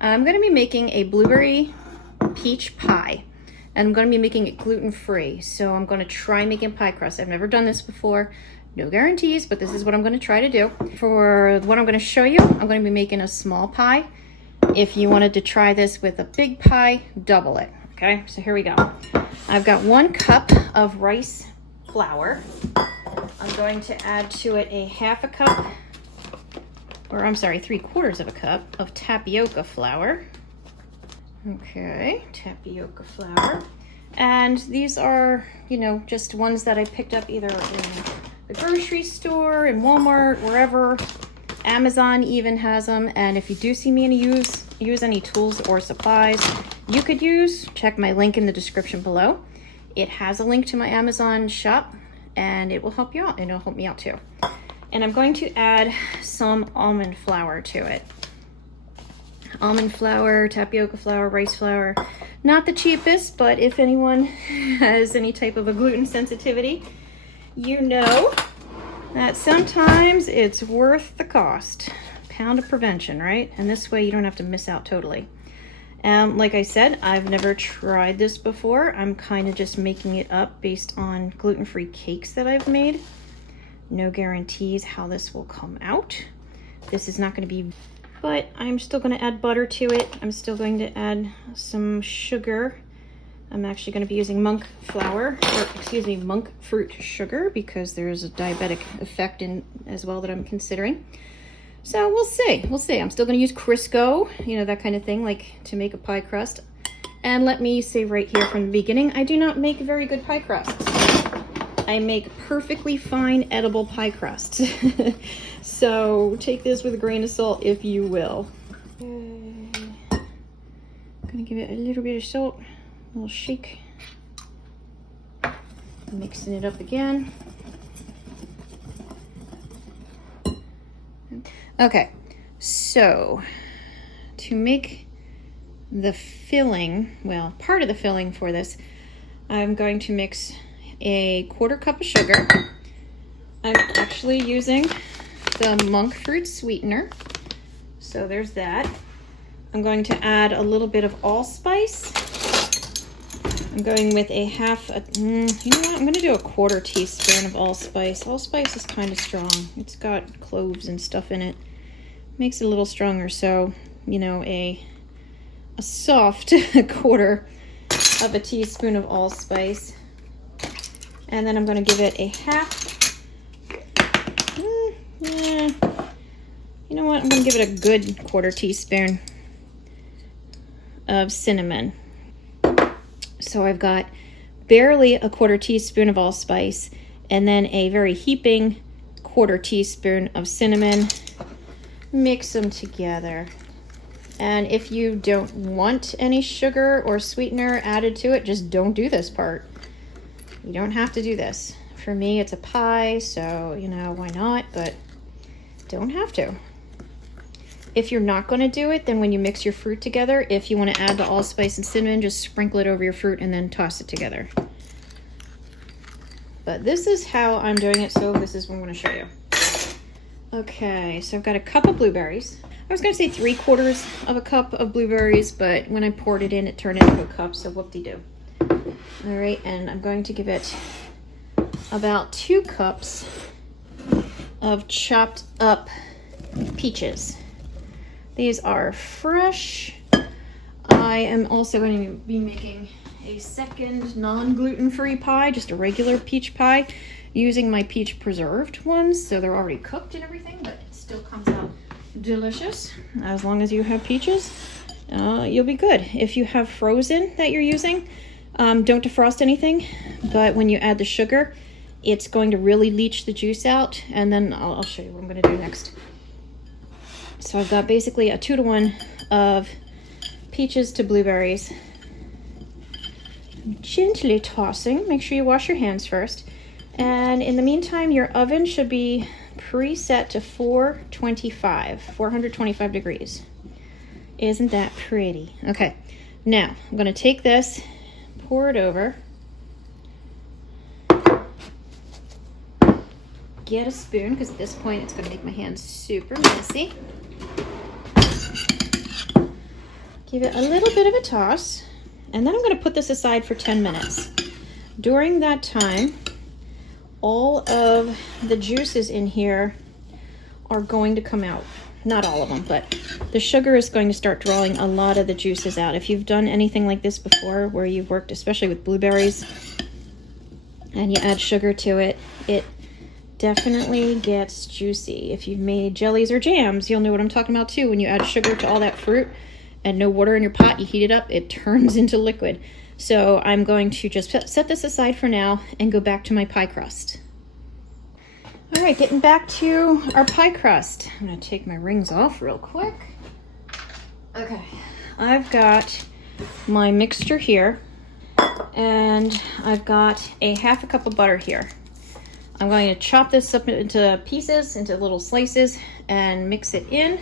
I'm going to be making a blueberry peach pie, and I'm going to be making it gluten-free. So I'm going to try making pie crust. I've never done this before. No guarantees, but this is what I'm going to try to do. For what I'm going to show you, I'm going to be making a small pie. If you wanted to try this with a big pie, double it. Okay, so here we go. I've got 1 cup of rice flour. I'm going to add to it a 1/2 cup, or I'm sorry, 3/4 of a cup of tapioca flour. Okay, tapioca flour. And these are, you know, just ones that I picked up either in the grocery store, in Walmart, wherever. Amazon even has them. And if you do see me use any tools or supplies you could use, check my link in the description below. It has a link to my Amazon shop, and it will help you out, and it'll help me out too. And I'm going to add some almond flour to it. Almond flour, tapioca flour, rice flour. Not the cheapest, but if anyone has any type of a gluten sensitivity, you know that sometimes it's worth the cost. Pound of prevention, right? And this way you don't have to miss out totally. Like I said, I've never tried this before. I'm kind of just making it up based on gluten-free cakes that I've made. No guarantees how this will come out. This is not going to be, but I'm still going to add butter to it. I'm still going to add some sugar. I'm actually going to be using monk flour, or excuse me, monk fruit sugar, because there's a diabetic effect in as well that I'm considering. So we'll see. I'm still going to use Crisco, you know, that kind of thing, like to make a pie crust. And let me say right here from the beginning, I do not make very good pie crusts. I make perfectly fine edible pie crusts. So take this with a grain of salt if you will. I'm going to give it a little bit of salt, a little shake. Mixing it up again. Okay, so to make the filling, well, part of the filling for this, I'm going to mix a 1/4 cup of sugar. I'm actually using the monk fruit sweetener, so there's that. I'm going to add a little bit of allspice. I'm going with a you know what, I'm going to do a 1/4 teaspoon of allspice. Allspice is kind of strong. It's got cloves and stuff in it. Makes it a little stronger, so, you know, a soft 1/4 of a teaspoon of allspice. And then I'm going to give it a you know what, I'm going to give it a good 1/4 teaspoon of cinnamon. So I've got barely a 1/4 teaspoon of allspice, and then a very heaping 1/4 teaspoon of cinnamon. Mix them together. And if you don't want any sugar or sweetener added to it, just don't do this part. You don't have to do this. For me, it's a pie, so, you know, why not? But don't have to. If you're not going to do it, then when you mix your fruit together, if you want to add the allspice and cinnamon, just sprinkle it over your fruit and then toss it together. But this is how I'm doing it, so this is what I'm going to show you. Okay, so I've got a cup of blueberries. I was going to say 3/4 of a cup of blueberries, but when I poured it in, it turned into a cup, so whoop-de-doo. All right, and I'm going to give it about 2 cups of chopped up peaches. These are fresh. I am also going to be making a second non-gluten-free pie, just a regular peach pie, using my peach preserved ones. So they're already cooked and everything, but it still comes out delicious. As long as you have peaches, you'll be good. If you have frozen that you're using, don't defrost anything, but when you add the sugar, it's going to really leach the juice out, and then I'll show you what I'm going to do next. So I've got basically a 2-to-1 of peaches to blueberries. Gently tossing. Make sure you wash your hands first. And in the meantime, your oven should be preset to 425 degrees. Isn't that pretty? Okay, now I'm going to take this, pour it over, get a spoon, because at this point it's going to make my hands super messy. Give it a little bit of a toss, and then I'm going to put this aside for 10 minutes. During that time, all of the juices in here are going to come out. Not all of them, but the sugar is going to start drawing a lot of the juices out. If you've done anything like this before, where you've worked especially with blueberries, and you add sugar to it, it definitely gets juicy. If you've made jellies or jams, you'll know what I'm talking about too. When you add sugar to all that fruit and no water in your pot, you heat it up, it turns into liquid. So I'm going to just set this aside for now and go back to my pie crust. All right, getting back to our pie crust. I'm gonna take my rings off real quick. Okay, I've got my mixture here, and I've got a half a cup of butter here. I'm going to chop this up into pieces, into little slices, and mix it in.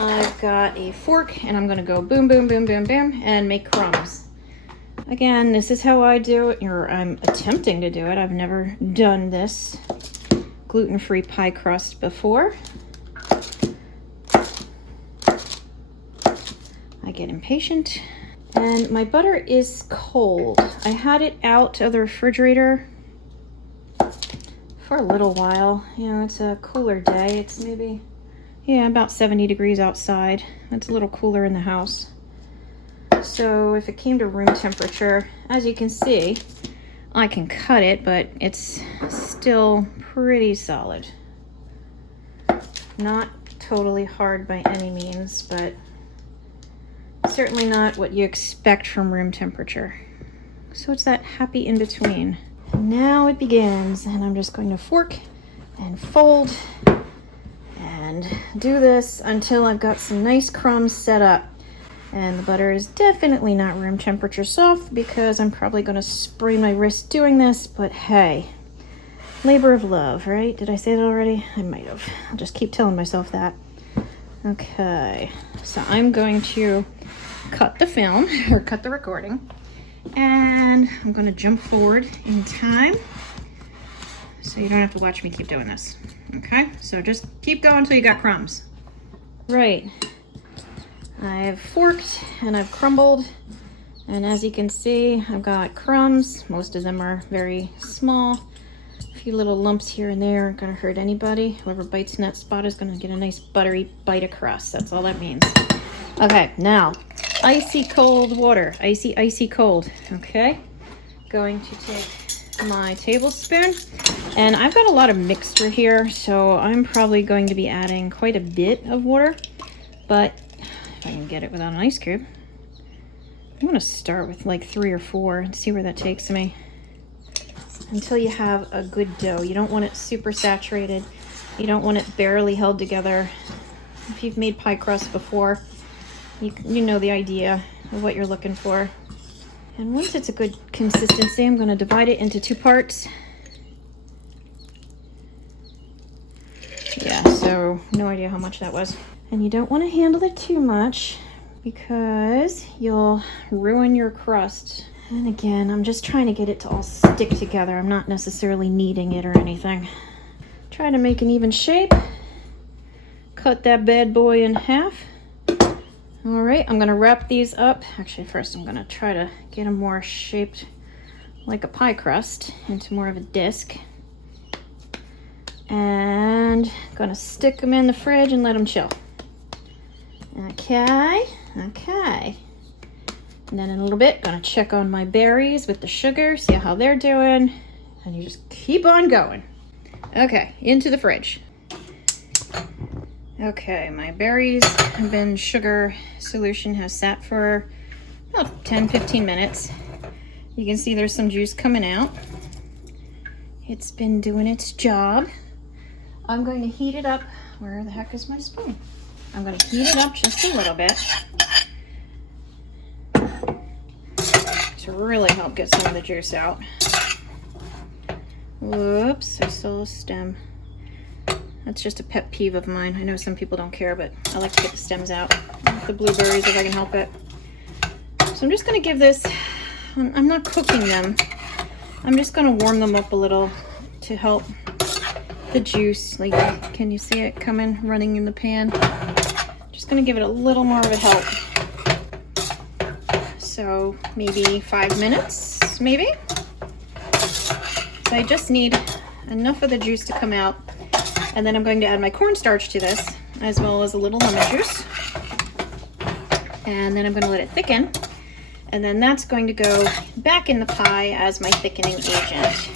I've got a fork, and I'm gonna go boom, boom, boom, boom, boom, and make crumbs. Again, this is how I do it, or I'm attempting to do it. I've never done this gluten-free pie crust before. I get impatient. And my butter is cold. I had it out of the refrigerator for a little while. You know, it's a cooler day. It's maybe, yeah, about 70 degrees outside. It's a little cooler in the house. So if it came to room temperature, as you can see, I can cut it, but it's still pretty solid. Not totally hard by any means, but certainly not what you expect from room temperature. So it's that happy in between. Now it begins, and I'm just going to fork and fold and do this until I've got some nice crumbs set up. And the butter is definitely not room temperature soft because I'm probably going to sprain my wrist doing this, but hey, labor of love, right? Did I say that already? I might have. I'll just keep telling myself that. Okay, so I'm going to cut the film, or cut the recording, and I'm going to jump forward in time so you don't have to watch me keep doing this. Okay, so just keep going until you got crumbs. Right. I've forked and I've crumbled, and as you can see, I've got crumbs. Most of them are very small. A few little lumps here and there aren't gonna hurt anybody. Whoever bites in that spot is gonna get a nice buttery bite of crust. That's all that means. Okay, now, icy cold water. Icy cold, okay? Going to take my tablespoon, and I've got a lot of mixture here, so I'm probably going to be adding quite a bit of water, but if I can get it without an ice cube. I'm gonna start with like 3 or 4 and see where that takes me. Until you have a good dough. You don't want it super saturated. You don't want it barely held together. If you've made pie crust before, you know the idea of what you're looking for. And once it's a good consistency, I'm gonna divide it into 2 parts. Yeah, so no idea how much that was. And you don't want to handle it too much because you'll ruin your crust. And again, I'm just trying to get it to all stick together. I'm not necessarily kneading it or anything. Try to make an even shape. Cut that bad boy in half. All right, I'm gonna wrap these up. Actually, first I'm gonna try to get them more shaped like a pie crust into more of a disc. And gonna stick them in the fridge and let them chill. Okay. And then in a little bit, gonna check on my berries with the sugar, see how they're doing, and you just keep on going. Okay, into the fridge. Okay, my berries have been, sugar solution has sat for about 10-15 minutes. You can see there's some juice coming out. It's been doing its job. I'm going to heat it up. Where the heck is my spoon? I'm going to heat it up just a little bit to really help get some of the juice out. Whoops, I stole a stem. That's just a pet peeve of mine. I know some people don't care, but I like to get the stems out. The blueberries if I can help it. So I'm just going to give this, I'm not cooking them. I'm just going to warm them up a little to help the juice. Like, can you see it coming, running in the pan? Just going to give it a little more of a help. So maybe 5 minutes, maybe. So I just need enough of the juice to come out. And then I'm going to add my cornstarch to this, as well as a little lemon juice. And then I'm going to let it thicken. And then that's going to go back in the pie as my thickening agent.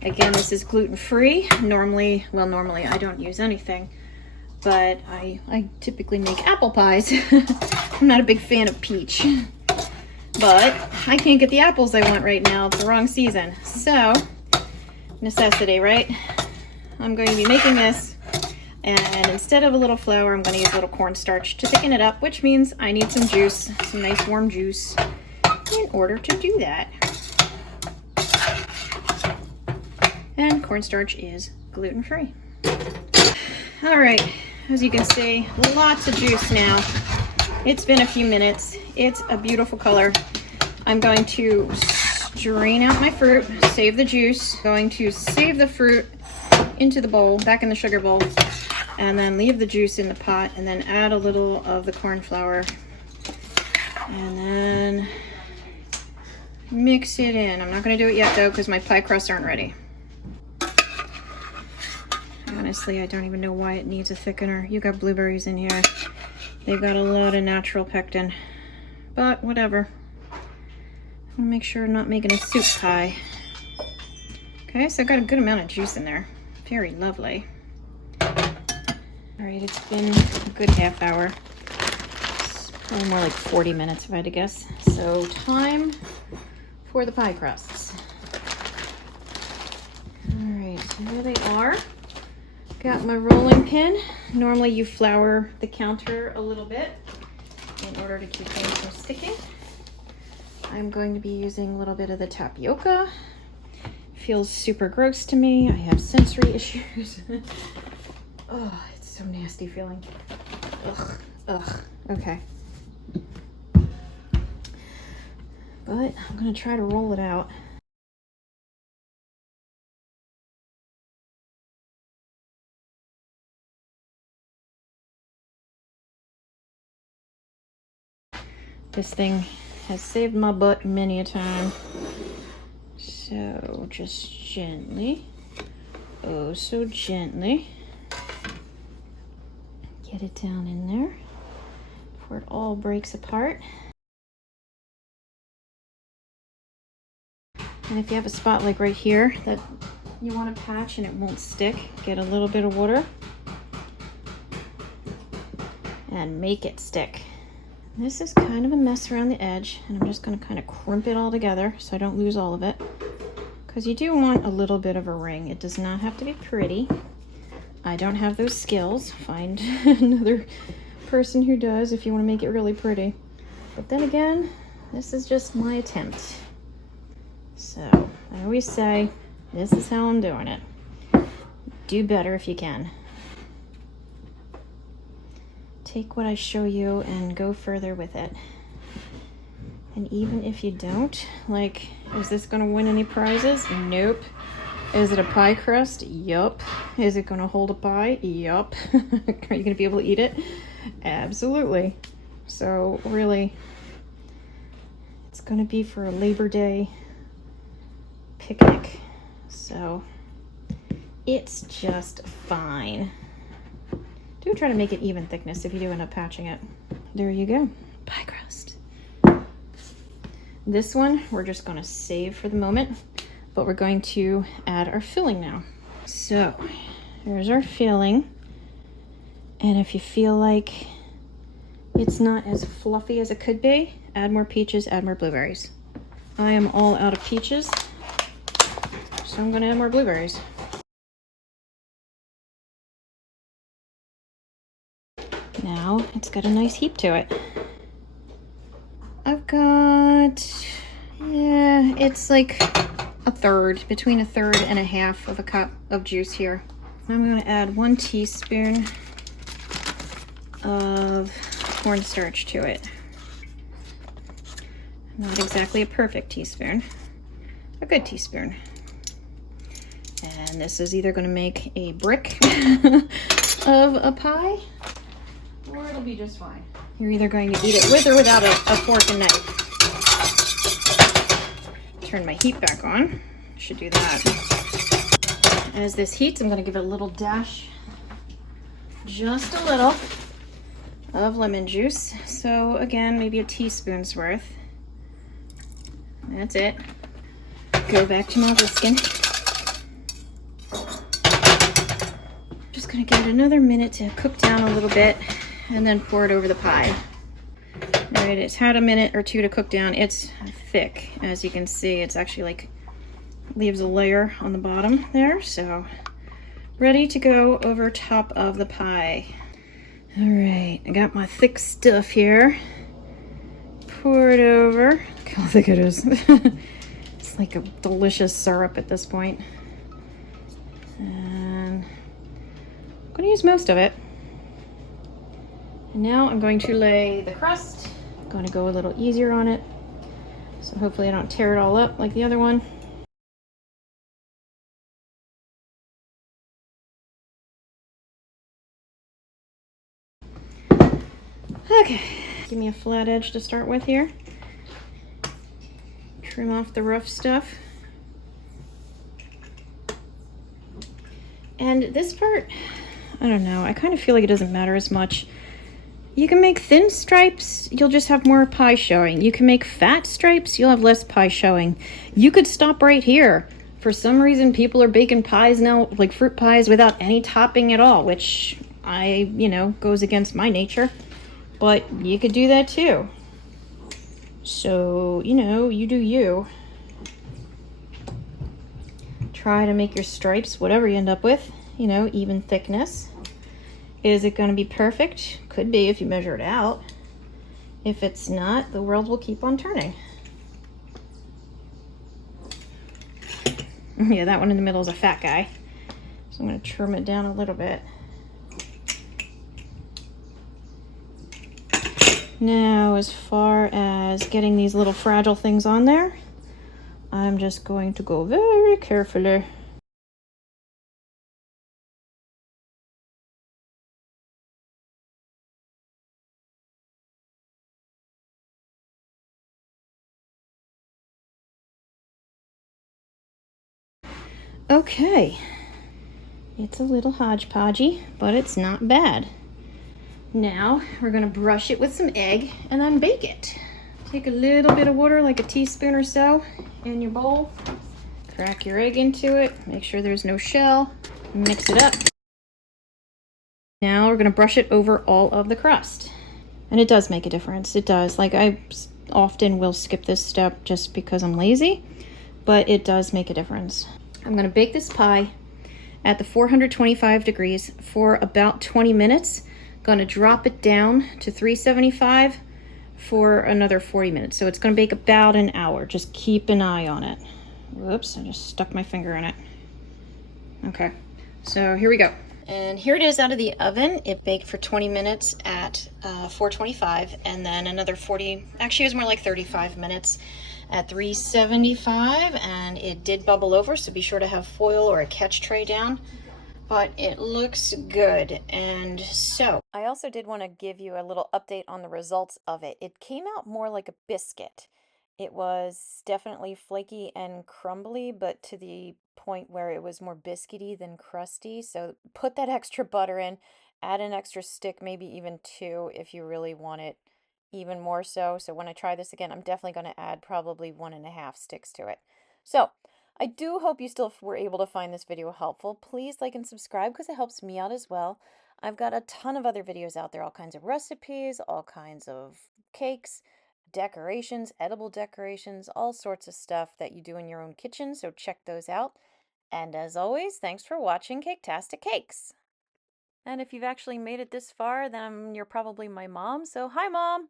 Again, this is gluten-free. Normally I don't use anything, but I typically make apple pies. I'm not a big fan of peach, but I can't get the apples I want right now. It's the wrong season. So, necessity, right? I'm going to be making this, and instead of a little flour, I'm going to use a little cornstarch to thicken it up, which means I need some juice, some nice warm juice, in order to do that. And cornstarch is gluten-free. All right, as you can see, lots of juice now. It's been a few minutes. It's a beautiful color. I'm going to drain out my fruit, save the juice. Going to save the fruit into the bowl, back in the sugar bowl, and then leave the juice in the pot, and then add a little of the corn flour, and then mix it in. I'm not going to do it yet though, because my pie crusts aren't ready. Honestly, I don't even know why it needs a thickener. You got blueberries in here. They've got a lot of natural pectin, but whatever. I'm gonna make sure I'm not making a soup pie. Okay, so I've got a good amount of juice in there. Very lovely. All right, it's been a good half hour. It's probably more like 40 minutes if I had to guess. So time for the pie crusts. All right, so here they are. Got my rolling pin. Normally you flour the counter a little bit in order to keep things from sticking. I'm going to be using a little bit of the tapioca. Feels super gross to me. I have sensory issues. Oh, it's so nasty feeling. Ugh, ugh, okay. But I'm gonna try to roll it out. This thing has saved my butt many a time. So just gently, oh so gently, get it down in there before it all breaks apart. And if you have a spot like right here that you want to patch and it won't stick, get a little bit of water and make it stick. This is kind of a mess around the edge, and I'm just going to kind of crimp it all together so I don't lose all of it. Because you do want a little bit of a ring. It does not have to be pretty. I don't have those skills. Find another person who does if you want to make it really pretty. But then again, this is just my attempt. So I always say, this is how I'm doing it. Do better if you can. Take what I show you and go further with it. And even if you don't, like, is this gonna win any prizes? Nope. Is it a pie crust? Yup. Is it gonna hold a pie? Yup. Are you gonna be able to eat it? Absolutely. So really, it's gonna be for a Labor Day picnic. So it's just fine. Do try to make it even thickness if you do end up patching it. There you go, pie crust. This one we're just gonna save for the moment, but we're going to add our filling now. So there's our filling. And if you feel like it's not as fluffy as it could be, add more peaches, add more blueberries. I am all out of peaches, so I'm gonna add more blueberries. Now it's got a nice heap to it. I've got, yeah, it's like a third, between a third and a half of a cup of juice here. I'm going to add 1 teaspoon of cornstarch to it. Not exactly a perfect teaspoon, a good teaspoon. And this is either going to make a brick of a pie, or it'll be just fine. You're either going to eat it with or without a fork and knife. turn my heat back on. Should do that. As this heats, I'm going to give it a little dash, just a little, of lemon juice. So again, maybe a teaspoon's worth. That's it. Go back to my whisking. Just going to give it another minute to cook down a little bit and then pour it over the pie. All right, it's had a minute or two to cook down. It's thick, as you can see. It's actually like leaves a layer on the bottom there, so ready to go over top of the pie. All right, I got my thick stuff here. Pour it over. Look how thick it is. It's like a delicious syrup at this point. And I'm going to use most of it. And now I'm going to lay the crust. I'm going to go a little easier on it, so hopefully I don't tear it all up like the other one. Okay, give me a flat edge to start with here. Trim off the rough stuff. And this part, I don't know, I kind of feel like it doesn't matter as much. You can make thin stripes, you'll just have more pie showing. You can make fat stripes, you'll have less pie showing. You could stop right here. For some reason, people are baking pies now, like fruit pies, without any topping at all, which goes against my nature. But you could do that too. So, you do you. Try to make your stripes, whatever you end up with, even thickness. Is it going to be perfect? Could be if you measure it out. If it's not, the world will keep on turning. Yeah, that one in the middle is a fat guy. So I'm going to trim it down a little bit. Now, as far as getting these little fragile things on there, I'm just going to go very carefully. Okay, it's a little hodgepodgey, but it's not bad. Now we're gonna brush it with some egg and then bake it. Take a little bit of water, like a teaspoon or so, in your bowl. Crack your egg into it, make sure there's no shell, mix it up. Now we're gonna brush it over all of the crust. And it does make a difference, it does. Like, I often will skip this step just because I'm lazy, but it does make a difference. I'm gonna bake this pie at the 425 degrees for about 20 minutes. Gonna drop it down to 375 for another 40 minutes. So it's gonna bake about an hour. Just keep an eye on it. Whoops, I just stuck my finger in it. Okay, so here we go. And here it is out of the oven. It baked for 20 minutes at 425, and then another 40, actually it was more like 35 minutes at 375, and it did bubble over, so be sure to have foil or a catch tray down. But it looks good. And so I also did want to give you a little update on the results of it. It came out more like a biscuit. It was definitely flaky and crumbly, but to the point where it was more biscuity than crusty. So put that extra butter in, add an extra stick, maybe even two if you really want it even more so. So when I try this again, I'm definitely going to add probably 1.5 sticks to it. So I do hope you still were able to find this video helpful. Please like and subscribe because it helps me out as well. I've got a ton of other videos out there, all kinds of recipes, all kinds of cakes, decorations, edible decorations, all sorts of stuff that you do in your own kitchen, so check those out. And as always, thanks for watching Caketastic Cakes. And if you've actually made it this far, then you're probably my mom, so hi Mom!